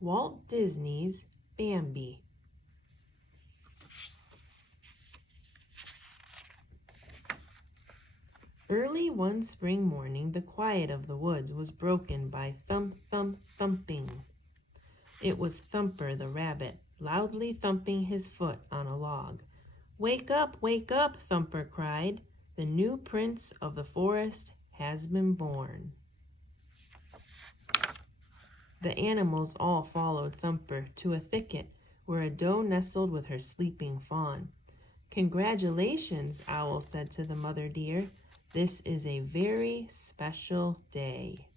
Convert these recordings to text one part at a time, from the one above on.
Walt Disney's Bambi. Early one spring morning, the quiet of the woods was broken by thump, thump, thumping. It was Thumper the rabbit, loudly thumping his foot on a log. Wake up, Thumper cried. The new prince of the forest has been born. The animals all followed Thumper to a thicket where a doe nestled with her sleeping fawn. Congratulations, Owl said to the mother deer. This is a very special day.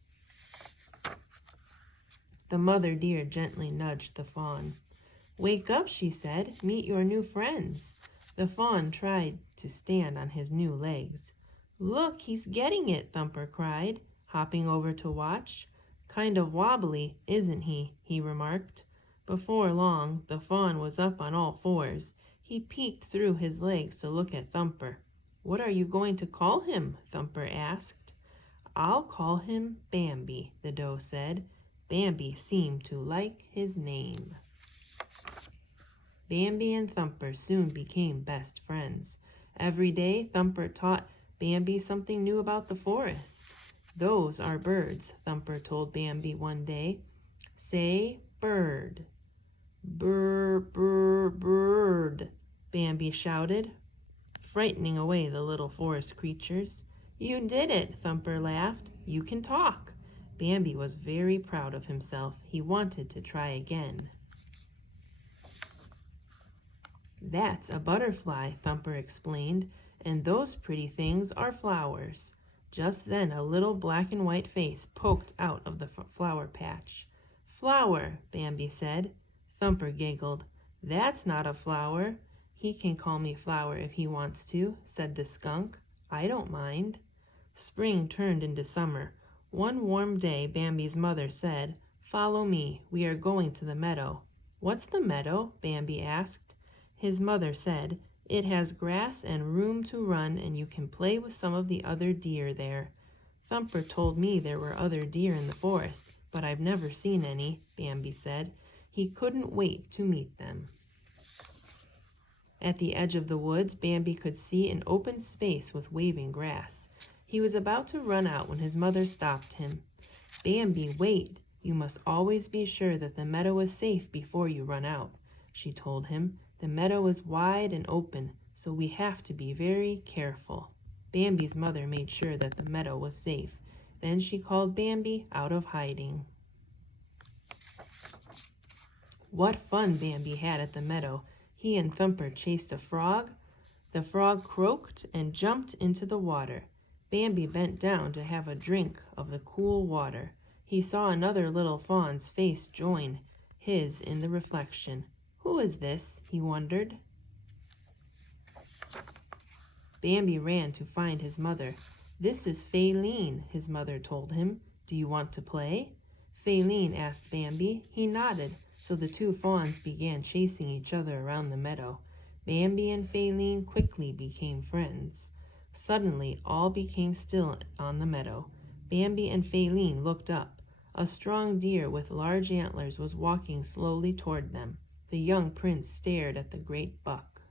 The mother deer gently nudged the fawn. Wake up, she said. Meet your new friends. The fawn tried to stand on his new legs. Look, he's getting it, Thumper cried, hopping over to watch. Kind of wobbly, isn't he? He remarked. Before long, the fawn was up on all fours. He peeked through his legs to look at Thumper. What are you going to call him? Thumper asked. I'll call him Bambi, the doe said. Bambi seemed to like his name. Bambi and Thumper soon became best friends. Every day, Thumper taught Bambi something new about the forest. Those are birds, Thumper told Bambi one day. Say bird. Brr, brr, bird, Bambi shouted, frightening away the little forest creatures. You did it, Thumper laughed. You can talk. Bambi was very proud of himself. He wanted to try again. That's a butterfly, Thumper explained, and those pretty things are flowers. Just then a little black and white face poked out of the flower patch. Flower, Bambi said. Thumper giggled. That's not a flower. He can call me Flower if he wants to, said the skunk. I don't mind. Spring turned into summer. One warm day, Bambi's mother said, Follow me. We are going to the meadow. What's the meadow? Bambi asked. His mother said, It has grass and room to run, and you can play with some of the other deer there. Thumper told me there were other deer in the forest, but I've never seen any, Bambi said. He couldn't wait to meet them. At the edge of the woods, Bambi could see an open space with waving grass. He was about to run out when his mother stopped him. Bambi, wait. You must always be sure that the meadow is safe before you run out, she told him. The meadow is wide and open, so we have to be very careful. Bambi's mother made sure that the meadow was safe. Then she called Bambi out of hiding. What fun Bambi had at the meadow. He and Thumper chased a frog. The frog croaked and jumped into the water. Bambi bent down to have a drink of the cool water. He saw another little fawn's face join his in the reflection. Who is this? He wondered. Bambi ran to find his mother. This is Faline, his mother told him. Do you want to play? Faline asked Bambi. He nodded, so the two fawns began chasing each other around the meadow. Bambi and Faline quickly became friends. Suddenly, all became still on the meadow. Bambi and Faline looked up. A strong deer with large antlers was walking slowly toward them. The young prince stared at the great buck.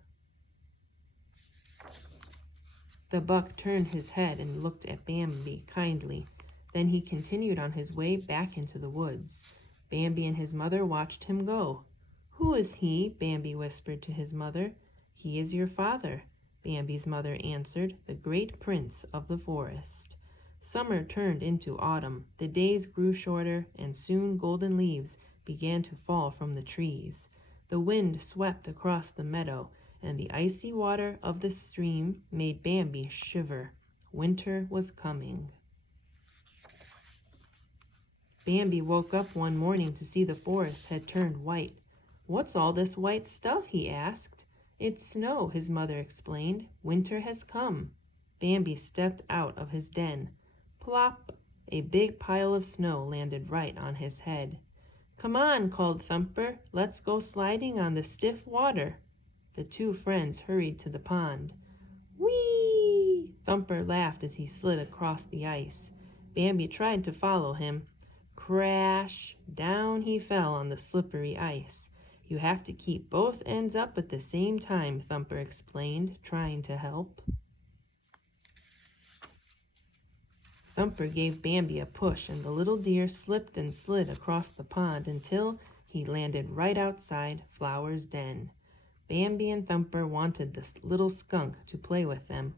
The buck turned his head and looked at Bambi kindly. Then he continued on his way back into the woods. Bambi and his mother watched him go. Who is he? Bambi whispered to his mother. He is your father, Bambi's mother answered, the great prince of the forest. Summer turned into autumn. The days grew shorter, and soon golden leaves began to fall from the trees. The wind swept across the meadow, and the icy water of the stream made Bambi shiver. Winter was coming. Bambi woke up one morning to see the forest had turned white. What's all this white stuff? He asked. It's snow, his mother explained. Winter has come. Bambi stepped out of his den. Plop! A big pile of snow landed right on his head. Come on, called Thumper. Let's go sliding on the stiff water. The two friends hurried to the pond. Whee! Thumper laughed as he slid across the ice. Bambi tried to follow him. Crash! Down he fell on the slippery ice. You have to keep both ends up at the same time, Thumper explained, trying to help. Thumper gave Bambi a push, and the little deer slipped and slid across the pond until he landed right outside Flower's den. Bambi and Thumper wanted the little skunk to play with them.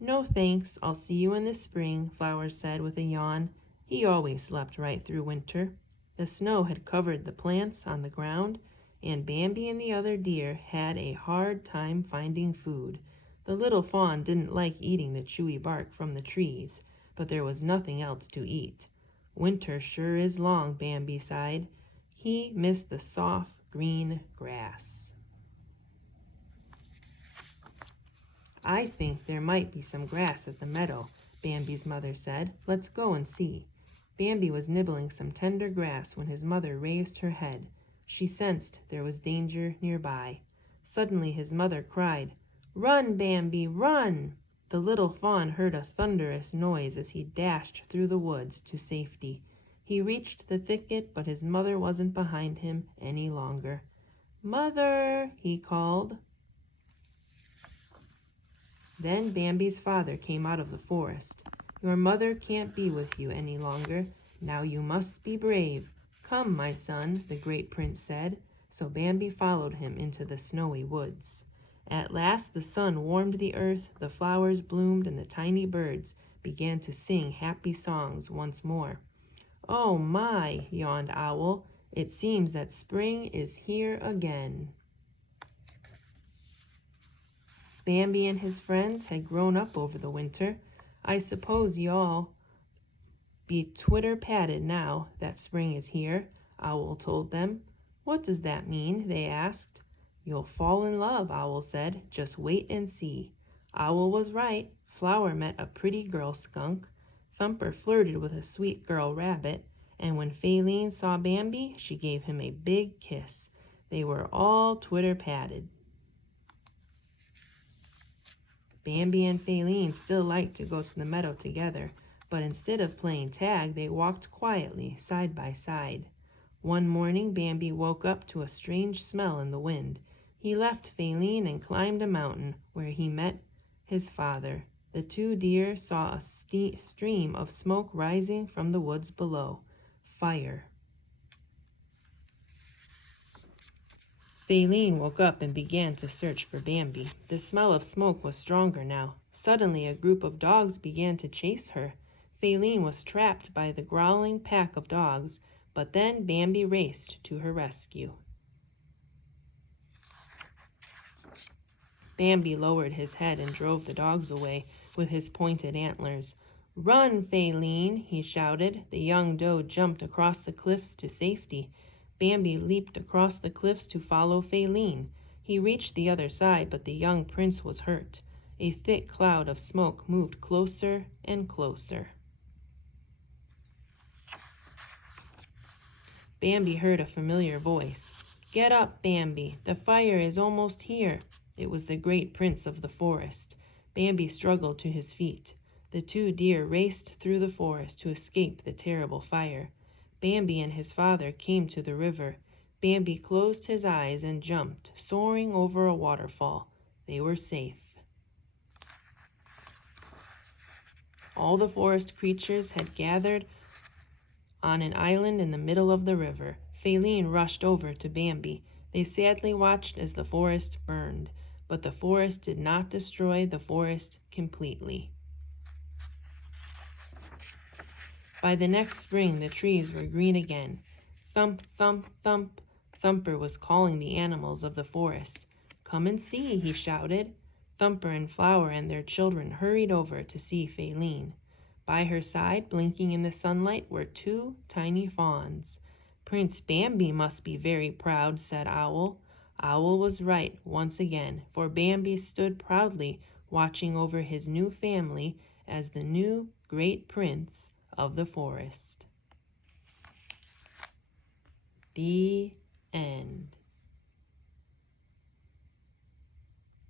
"No thanks, I'll see you in the spring," Flower said with a yawn. He always slept right through winter. The snow had covered the plants on the ground, and Bambi and the other deer had a hard time finding food. The little fawn didn't like eating the chewy bark from the trees, but there was nothing else to eat. "Winter sure is long," Bambi sighed. He missed the soft green grass. "I think there might be some grass at the meadow," Bambi's mother said. "Let's go and see." Bambi was nibbling some tender grass when his mother raised her head. She sensed there was danger nearby. Suddenly his mother cried, "Run, Bambi, run!" The little fawn heard a thunderous noise as he dashed through the woods to safety. He reached the thicket, but his mother wasn't behind him any longer. "Mother!" he called. Then Bambi's father came out of the forest. "Your mother can't be with you any longer. Now you must be brave. Come, my son," the great prince said. So Bambi followed him into the snowy woods. At last the sun warmed the earth, the flowers bloomed, and the tiny birds began to sing happy songs once more. "Oh my," yawned Owl, "it seems that spring is here again." Bambi and his friends had grown up over the winter. "I suppose y'all be twitter-pated now that spring is here," Owl told them. "What does that mean?" they asked. "You'll fall in love," Owl said. "Just wait and see." Owl was right. Flower met a pretty girl skunk. Thumper flirted with a sweet girl rabbit. And when Faline saw Bambi, she gave him a big kiss. They were all twitter-pated. Bambi and Faline still liked to go to the meadow together, but instead of playing tag, they walked quietly, side by side. One morning, Bambi woke up to a strange smell in the wind. He left Faline and climbed a mountain, where he met his father. The two deer saw a stream of smoke rising from the woods below. Fire. Faline woke up and began to search for Bambi. The smell of smoke was stronger now. Suddenly, a group of dogs began to chase her. Faline was trapped by the growling pack of dogs, but then Bambi raced to her rescue. Bambi lowered his head and drove the dogs away with his pointed antlers. "Run, Faline!" he shouted. The young doe jumped across the cliffs to safety. Bambi leaped across the cliffs to follow Faline. He reached the other side, but the young prince was hurt. A thick cloud of smoke moved closer and closer. Bambi heard a familiar voice. "Get up, Bambi. The fire is almost here." It was the great prince of the forest. Bambi struggled to his feet. The two deer raced through the forest to escape the terrible fire. Bambi and his father came to the river. Bambi closed his eyes and jumped, soaring over a waterfall. They were safe. All the forest creatures had gathered on an island in the middle of the river. Faline rushed over to Bambi. They sadly watched as the forest burned, but the forest did not destroy the forest completely. By the next spring, the trees were green again. Thump, thump, thump. Thumper was calling the animals of the forest. "Come and see," he shouted. Thumper and Flower and their children hurried over to see Faline. By her side, blinking in the sunlight, were two tiny fawns. "Prince Bambi must be very proud," said Owl. Owl was right once again, for Bambi stood proudly watching over his new family as the new great prince of the forest. The end.